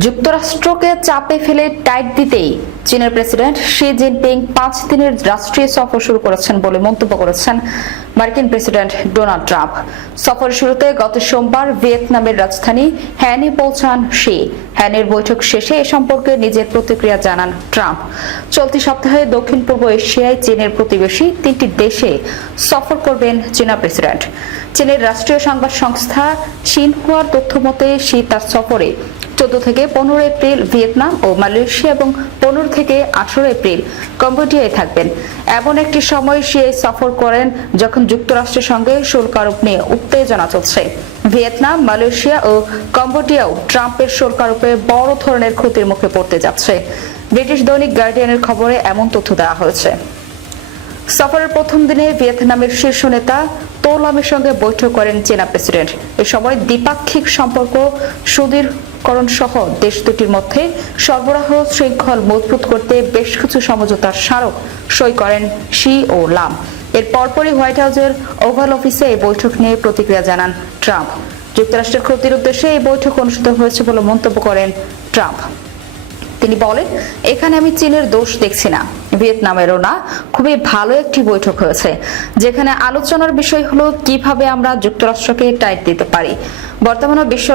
যুক্তরাষ্ট্রকে চাপে ফেলে টাইট দিতেই চীনের প্রেসিডেন্ট শি জিনপিং পাঁচ দিনের রাষ্ট্রীয় সফর শুরু করেছেন বলে মন্তব্য করেছেন মার্কিন প্রেসিডেন্ট ডোনাল্ড ট্রাম্প। সফরের শুরুতে গত সোমবার ভিয়েতনামের রাজধানী হ্যানে পৌঁছান শি। হ্যানের বৈঠক শেষে এ সম্পর্কে নিজের প্রতিক্রিয়া জানান ট্রাম্প। চলতি সপ্তাহে দক্ষিণ পূর্ব এশিয়ায় চীনের প্রতিবেশী তিনটি দেশে সফর করবেন চীনা প্রেসিডেন্ট। চীনের রাষ্ট্রীয় সংবাদ সংস্থা সিনহুয়ার তথ্য মতে শি তার সফরে চোদ্দ থেকে পনেরো এপ্রিল ভিয়েতনাম ও মালয়েশিয়া এবং পনেরো থেকে আঠারো এপ্রিল কম্বোডিয়ায় থাকবেন। এমন একটি সময় সে সফর করেন যখন যুক্তরাষ্ট্রের সঙ্গে শুল্ক আরোপ নিয়ে উত্তেজনা চলছে। ভিয়েতনাম, মালয়েশিয়া ও কম্বোডিয়াও ট্রাম্পের শুল্ক আরোপে বড় ধরনের ক্ষতির মুখে পড়তে যাচ্ছে। ব্রিটিশ দৈনিক গার্ডিয়ানের খবরে এমন তথ্য দেওয়া হয়েছে। সফরের প্রথম দিনে ভিয়েতনামের শীর্ষ নেতা তোলামের সঙ্গে বৈঠক করেন চীনা প্রেসিডেন্ট। এ সময় দ্বিপাক্ষিক সম্পর্ক সুদীর্ঘকরণ সহ দেশ দুটির মধ্যে সরবরাহ শৃঙ্খল মজবুত করতে বেশ কিছু সমঝোতার স্মারক সই করেন শি ও লাম। এর পরপরই হোয়াইট হাউসের ওভাল অফিসে এই বৈঠক নিয়ে প্রতিক্রিয়া জানান ট্রাম্প। যুক্তরাষ্ট্রের ক্ষতির উদ্দেশ্যে এই বৈঠক অনুষ্ঠিত হয়েছে বলে মন্তব্য করেন ট্রাম্প। তিনি বলেন, এখানে আমি চীনের দোষ দেখছি না। ভিয়েতনামেরও না। খুবই ভালো একটি বৈঠক হয়েছে, যেখানে আলোচনার বিষয় হলো কীভাবে আমরা যুক্তরাষ্ট্রকে টাইট দিতে পারি। বর্তমানে বিশ্ব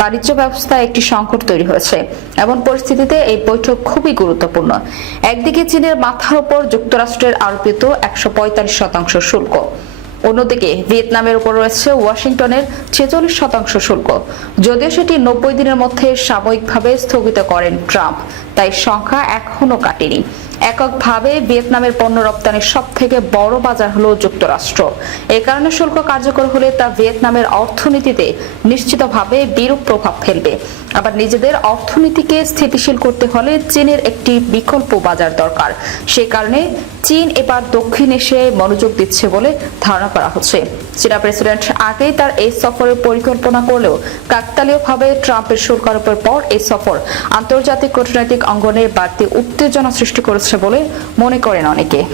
বাণিজ্য ব্যবস্থায় একটি সংকট তৈরি হয়েছে, এমন পরিস্থিতিতে এই বৈঠক খুবই গুরুত্বপূর্ণ। একদিকে চীনের মাথার উপর যুক্তরাষ্ট্রের আরোপিত একশো পঁয়তাল্লিশ শতাংশ শুল্ক। অন্যদিকে ভিয়েতনামের উপর রয়েছে ওয়াশিংটনের ছেচল্লিশ শতাংশ শুল্ক। যদিও সেটি নব্বই দিনের মধ্যে সাময়িকভাবে স্থগিত করেন ট্রাম্প, তাই সংখ্যা এখনও কাটেনি। এককভাবে ভিয়েতনামের পণ্য রপ্তানির সব থেকে বড় বাজার হলো যুক্তরাষ্ট্র। এই কারণে শুল্ক কার্যকর হলে তা ভিয়েতনামের অর্থনীতিতে নিশ্চিতভাবে বিরূপ প্রভাব ফেলবে। আবার নিজেদের অর্থনীতিকে স্থিতিশীল করতে হলে চীনের একটি বিকল্প বাজার দরকার। সে কারণে চীন এবার দক্ষিণ এশিয়ায় মনোযোগ দিচ্ছে বলে ধারণা করা হচ্ছে। চীনা প্রেসিডেন্ট আগেই তার এই সফরের পরিকল্পনা করলেও কাকতালীয়ভাবে ট্রাম্পের শুল্ক আরোপের পর এই সফর আন্তর্জাতিক কূটনৈতিক অঙ্গনে বাড়তি উত্তেজনা সৃষ্টি করেছে। বলে মনে করেন অনেকে।